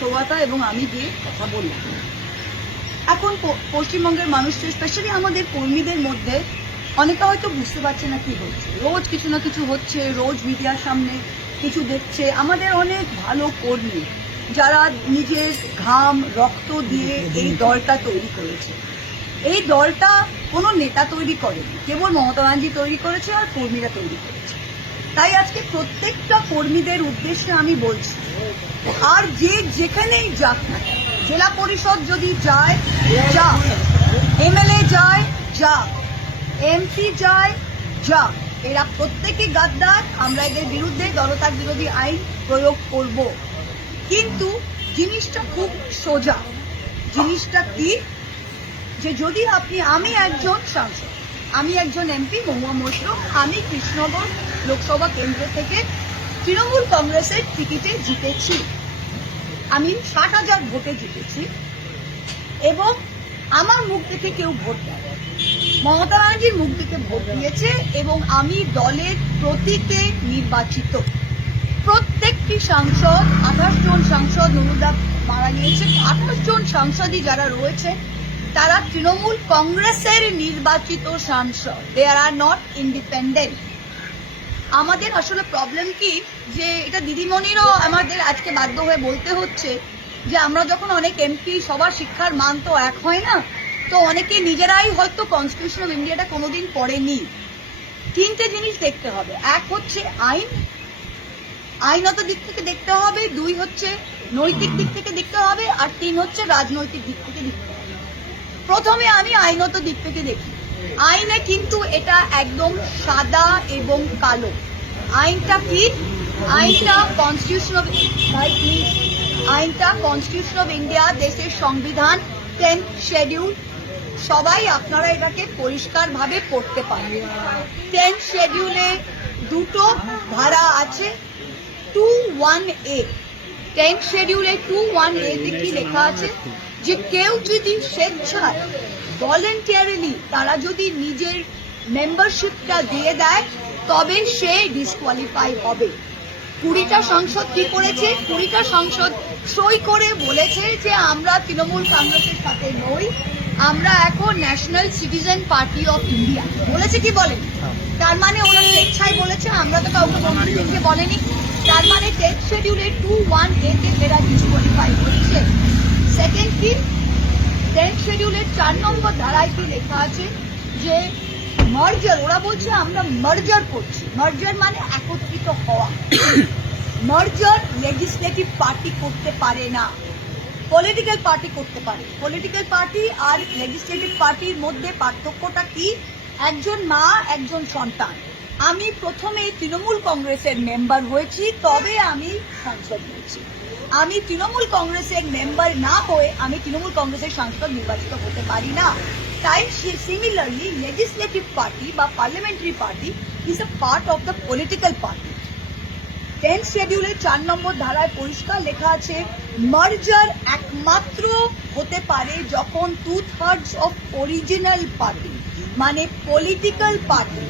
সৌগতা এবং আমি গিয়ে কথা বললাম। এখন পশ্চিমবঙ্গের মানুষকে স্পেশালি আমাদের কর্মীদের মধ্যে অনেকে হয়তো বুঝতে পারছে না কি হচ্ছে, রোজ কিছু না কিছু হচ্ছে, রোজ মিডিয়ার সামনে কিছু দেখছে। আমাদের অনেক ভালো কর্মী যারা নিজের ঘাম রক্ত দিয়ে এই দলটা তৈরি করেছে। এই দলটা কোনো নেতা তৈরি করেনি, কেবল মমতা ব্যানার্জি তৈরি করেছে আর কর্মীরা তৈরি করেছে। তাই আজকে প্রত্যেকটা কর্মীদের উদ্দেশ্যে আমি বলছি, আর যে যেখানেই যাক না, জেলা পরিষদ যদি যায় যা, এমএলএ যায় যা, এমপি যায় যা, এরা প্রত্যেকে গাদ্দার। আমরা এদের বিরুদ্ধে দলত্যাগ বিরোধী আইন প্রয়োগ করব। কিন্তু জিনিসটা খুব সোজা। জিনিসটা কি, যে যদি আমি একজন সাংসদ, আমি একজন এমপি মহুয়া মশরুফ, আমি কৃষ্ণনগর লোকসভা কেন্দ্র থেকে তৃণমূল কংগ্রেসের টিকিটে জিতেছি। আমি 60,000 ভোটে জিতেছি এবং আমার মুখ দেখে কেউ ভোট দেয়, মমতা ব্যানার্জির মুখ দেখে ভোট দিয়েছে এবং আমি দলের প্রতীকে নির্বাচিত। প্রত্যেকটি সাংসদ, 28 জন সাংসদ, নুরুদা মারা গিয়েছে, 28 জন সাংসদই যারা রয়েছে তারা তৃণমূল কংগ্রেসের নির্বাচিত সাংসদ, দে আর নট ইন্ডিপেন্ডেন্ট। আমাদের আসলে প্রবলেম কি, যে এটা দিদিমণিরও আমাদের আজকে বাধ্য হয়ে বলতে হচ্ছে যে আমরা যখন অনেক এমপি, সবার শিক্ষার মান তো এক হয় না, তো অনেকে নিজেরাই হয়তো কনস্টিটিউশন অফ ইন্ডিয়াটা কোনোদিন পড়েনি। তিনটে জিনিস দেখতে হবে, এক হচ্ছে আইনত দিক থেকে দেখতে হবে, 2 হচ্ছে নৈতিক দিক থেকে দেখতে হবে, আর 3 হচ্ছে রাজনৈতিক দিক থেকে দেখতে হবে। প্রথমে আমি আইনত দিক থেকে দেখি। আইনে কিন্তু এটা একদম সাদা এবং কালো। আইনটা কি? আইনটা কনস্টিটিউশন অফ ইন্ডিয়া, দেশের সংবিধান, 10th শিডিউল। সবাই আপনারা এটাকে পরিষ্কারভাবে পড়তে পারবেন। 10th শিডিউলে 2টো ধারা আছে। 21A, 10th শিডিউলে 21A তে কি লেখা আছে, যে কেউ যদি স্বেচ্ছায় ভলেন্টিয়ারিলি তারা যদি নিজের মেম্বারশিপটা দিয়ে দেয় তবে সে ডিসকোয়ালিফাই হবে। 20টা সংসদ কি করেছে? 20টা সংসদ সই করে বলেছে যে আমরা তৃণমূল কংগ্রেসের সাথে নই, আমরা এখন national citizen party of India. বলেছে কি বলেন? তার মানে ওরা স্বেচ্ছায় বলেছে, আমরা তো কাউকে বন্ধুদেরকে বলেনি। তার মানে 10th শিডিউলে 21A তে এরা ডিসকোয়ালিফাই হয়েছে। সেকেন্ড কি, 10th শিডিউলের 4 নম্বর ধারায় কি লেখা আছে, যে মার্জার, ওরা বলছে আমরা মার্জার করছি। মার্জার মানে একত্রিত হওয়া। মার্জার লেজিসলেটিভ পার্টি করতে পারে না, পলিটিক্যাল পার্টি করতে পারে। পলিটিক্যাল পার্টি আর লেজিসলেটিভ পার্টির মধ্যে পার্থক্যটা কি? একজন মা, একজন সন্তান। আমি প্রথমে তৃণমূল কংগ্রেসের মেম্বার হয়েছি, তবে আমি সাংসদ হয়েছি। আমি তৃণমূল কংগ্রেসের মেম্বার না হয়ে আমি তৃণমূল কংগ্রেসের সাংসদ নির্বাচিত হতে পারি না। তাই সিমিলারলি লেজিসলেটিভ পার্টি বা parliamentary party is a part of the political party. 10th শিডিউলের 4 নম্বর ধারায় পরিষ্কার লেখা আছে, মার্জার একমাত্র হতে পারে যখন 2/3 অফ অরিজিনাল পার্টি, মানে পলিটিক্যাল পার্টি,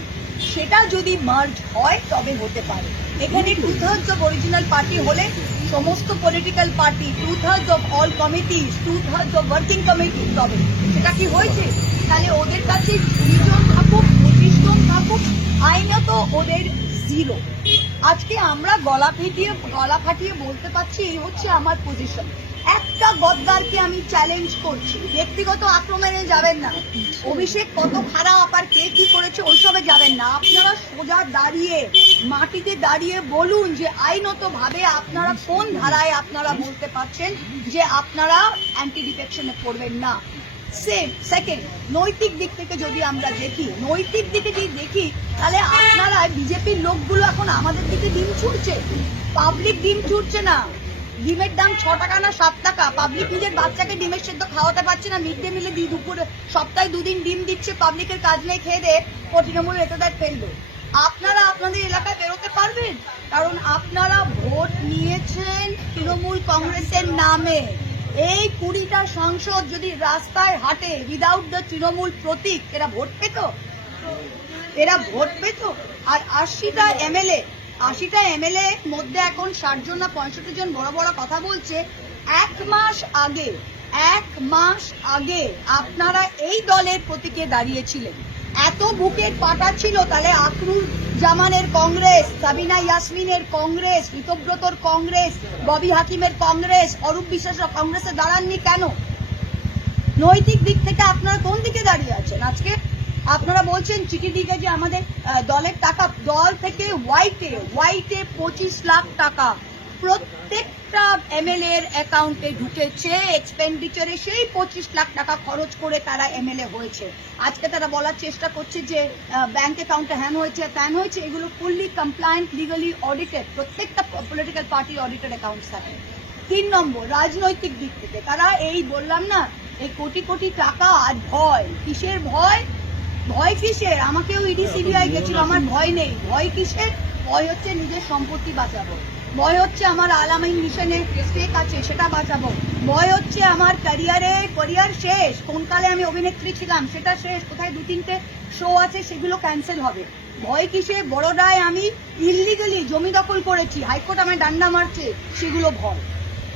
সেটা যদি মার্জ হয় তবে হতে পারে। এখানে 2/3 অফ অরিজিনাল পার্টি হলে সমস্ত political party, 2/3 of all committees, 2/3 of working committee, তবে সেটা কি হয়েছে? তাহলে ওদের কাছে 20 জন থাকুক, 25 জন থাকুক, আইনত ওদের 0। আজকে আমরা গলা ফাটিয়ে বলতে পারছি, এই হচ্ছে আমার পজিশন। একটা গদ্দারকে আমি চ্যালেঞ্জ করছি, ব্যক্তিগত আক্রমণে যাবেন না। অভিষেক কত খারাপ আর কে কি করেছে ওইসবে যাবেন না। আপনারা সোজা দাঁড়িয়ে, মাটিতে দাঁড়িয়ে বলুন যে আইনত ভাবে আপনারা কোন ধারায় আপনারা বলতে পারছেন যে আপনারা অ্যান্টি ডিফেকশনে পড়বেন না। সেকেন্ড, নৈতিক দিক থেকে যদি আমরা দেখি, তাহলে আপনারা বিজেপির লোকগুলো এখন আমাদের দিকে ডিম ছুটছে, পাবলিক ডিম ছুটছে না। ডিমের দাম 6 টাকা না 7 টাকা, পাবলিক নিজের বাচ্চাকে ডিমের সেদ্ধ খাওয়াতে পারছে না। মিড ডে মিলে দুপুরে সপ্তাহে 2 দিন ডিম দিচ্ছে, পাবলিকের কাজ নেই, খেয়ে দে তৃণমূল এতটাই ফেলবে। আপনারা আপনাদের এলাকায় বেরোতে পারবেন, কারণ আপনারা ভোট নিয়েছেন তৃণমূল কংগ্রেসের নামে। এই 20টা সাংসদ যদি রাস্তায় হাঁটে উইদাউট দ্য তৃণমূল প্রতীক, এরা ভোট পেত? আর 80টা এমএলএ 80টা এমএলএ মধ্যে এখন 60 জন না 65 জন বড় বড় কথা বলছে। এক মাস আগে আপনারা এই দলের প্রতীকে দাঁড়িয়েছিলেন। এত বুকের পাটা ছিল, তাহলে আখরুল জামানের কংগ্রেস, সাবিনা ইয়াসমিনের কংগ্রেস, ঋতব্রতর কংগ্রেস, ববি হাকিমের কংগ্রেস, অরূপ বিশ্বাসের কংগ্রেসে দাঁড়াননি কেন? নৈতিক দিক থেকে আপনারা কোন দিকে দাঁড়িয়ে আছেন? আজকে আপনারা বলছেন চিঠি দিকে যে আমাদের দলের টাকা, দল থেকে হোয়াইটে 25 লাখ টাকা প্রত্যেকটা এমএলএ এর অ্যাকাউন্টে ঢুকেছে। এক্সপেন্ডিচারে সেই 25 লাখ টাকা খরচ করে তারা এমএলএ হয়েছে। আজকে তারা বলার চেষ্টা করছে যে ব্যাংক অ্যাকাউন্টে হ্যান হয়েছে ত্যান হয়েছে। এগুলো ফুললি কমপ্লায়েন্ট, লিগালি অডিটেড, প্রত্যেকটা পলিটিক্যাল পার্টির অডিটেড অ্যাকাউন্টস থাকে। 3 নম্বর, রাজনৈতিক দিক থেকে তারা এই বললাম না, এই কোটি কোটি টাকা। আর ভয় কিসের? ভয় কিসের? আমাকেও ইডি সিবিআই গেছিল, আমার ভয় নেই। ভয় কিসের? ভয় হচ্ছে নিজের সম্পত্তি বাঁচাবো, ভয় হচ্ছে আমার আলামিন মিশনের স্টেক আছে সেটা বাঁচাবো, ভয় হচ্ছে আমার ক্যারিয়ার শেষ, কোন কালে আমি অভিনেত্রী ছিলাম সেটা শেষ, কোথায় 2-3টে শো আছে সেগুলো ক্যান্সেল হবে। ভয় কিসে? বড়োদায় আমি ইললিগালি জমি দখল করেছি, হাইকোর্ট আমায় ডান্ডা মারছে, সেগুলো ভয়।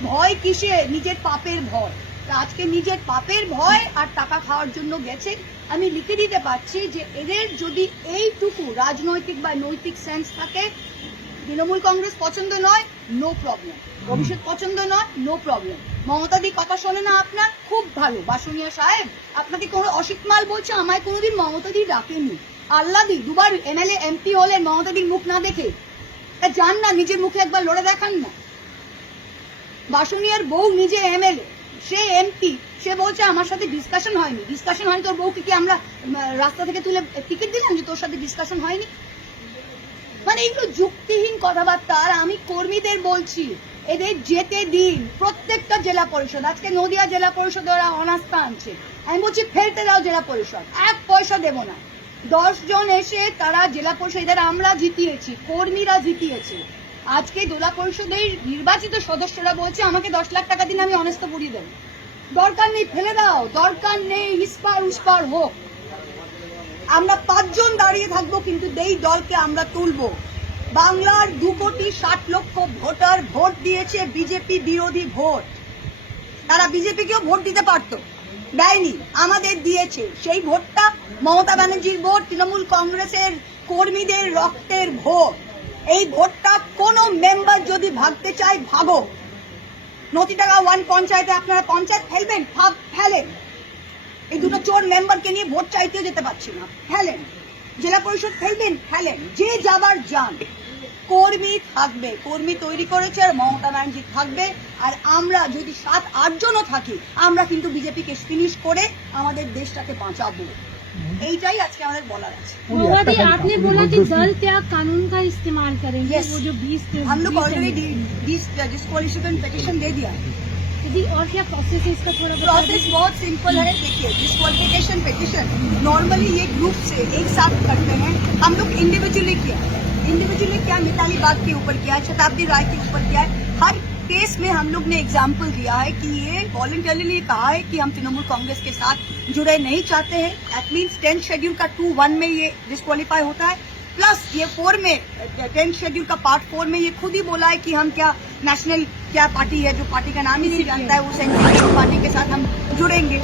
ভয় কিসে? নিজের পাপের ভয়। আজকে নিজের পাপের ভয় আর টাকা খাওয়ার জন্য গেছে। আমি লিখে দিতে পারছি যে এদের যদি এইটুকু রাজনৈতিক বা নৈতিক সেন্স থাকে, তৃণমূল কংগ্রেস পছন্দ নয়, নো প্রবলেম। ভবিষ্যৎ পছন্দ নয়, নো প্রবলেম। মমতাদি কথা শোনে না আপনার? খুব ভালো। বাসুনিয়া সাহেব আপনাকে কোনো অসিত মাল বলছে, আমায় কোনোদিন মমতাদি ডাকেনি। আল্লাদি 2বার এমএলএ এমপি হলেন মমতাদির মুখ না দেখে। যান না, নিজের মুখে একবার লড়ে দেখান না। বাসুনিয়ার বউ নিজে এমএলএ, সে এমপি, সে বলছে আমার সাথে ডিসকাশন হয়নি। তোর বউকে কি আমরা রাস্তা থেকে তুলে টিকিট দিলাম যে তোর সাথে ডিসকাশন হয়নি? মানে এগুলো যুক্তিহীন কথাবার্তা। আর আমি কর্মীদের বলছি, এদের যেতে দিন। প্রত্যেকটা জেলা পরিষদ, আজকে নদিয়া জেলা পরিষদ ওরা অনাস্থা আনছে, আমি বলছি ফেলতে দাও জেলা পরিষদ, 1 পয়সা দেব না। 10 জন এসে তারা জেলা পরিষদ, এদের আমরা জিতিয়েছি, কর্মীরা জিতিয়েছে। আজকে জেলা পরিষদের নির্বাচিত সদস্যরা বলছে আমাকে 10 লাখ টাকা দিন, আমি অনেস্ত পুড়িয়ে দেব। দরকার নেই, ফেলে দাও, দরকার নেই, ইস্পার হোক। আমরা 5 জন দাঁড়িয়ে থাকবো, কিন্তু এই দলকে আমরা তুলবো। বাংলার 2,60,00,000 ভোটার ভোট দিয়েছে বিজেপি বিরোধী ভোট। তারা বিজেপিকেও ভোট দিতে পারতো, দেয়নি, আমাদের দিয়েছে। সেই ভোটটা মমতা ব্যানার্জির ভোট, তৃণমূল কংগ্রেসের কর্মীদের রক্তের ভোট। এই ভোটটা কোন মেম্বার যদি ভাগতে চায়, ভাগো। নতি টাকা 1 পঞ্চায়েতে আপনারা পঞ্চায়েত ফেলবেন, ফেলেন। এই দুটো চোর মেম্বারকে নিয়ে ভোট চাইতেও যেতে পারছি না, ফেলেন। জেলা পরিষদ ফেলবেন, ফেলেন। যে যাবার যান, কর্মী থাকবে, কর্মী তৈরি করেছে আর মমতা ব্যানার্জি থাকবে। আর আমরা যদি 7-8 জনও থাকি, আমরা কিন্তু বিজেপিকে ফিনিশ করে আমাদের দেশটাকে বাঁচাবো। এইটাই আজকে আমাদের বলার আছে। मोदी आपने बोला कि दल त्याग कानून का इस्तेमाल करेंगे। Yes. वो जो 20 हम लोग ऑलरेडी डिस्क्वालिफिकेशन पिटीशन दे दिया। और क्या प्रोसेस है इसका? थोड़ा प्रोसेस बहुत सिंपल है। देखिए, डिस्क्वालिफिकेशन पिटीशन नॉर्मली ये ग्रुप से एक साथ करते हैं, हम लोग इंडिविजुअली क्या मिताली बाग के ऊपर किया है, शताब्दी राय के ऊपर किया है। हर केस में हम लोग ने एग्जाम्पल दिया है कि ये वॉलंटरली कहा है कि हम तृणमूल कांग्रेस के साथ जुड़े नहीं चाहते हैं। दैट मीन्स 10th शेड्यूल का 2(1) में ये डिस्क्वालीफाई होता है। प्लस ये 4 में 10th शेड्यूल का पार्ट 4 में ये खुद ही बोला है कि हम क्या नेशनल क्या पार्टी है, जो पार्टी का नाम ही नहीं जानता है, वो सेंट्रल पार्टी के साथ हम जुड़ेंगे।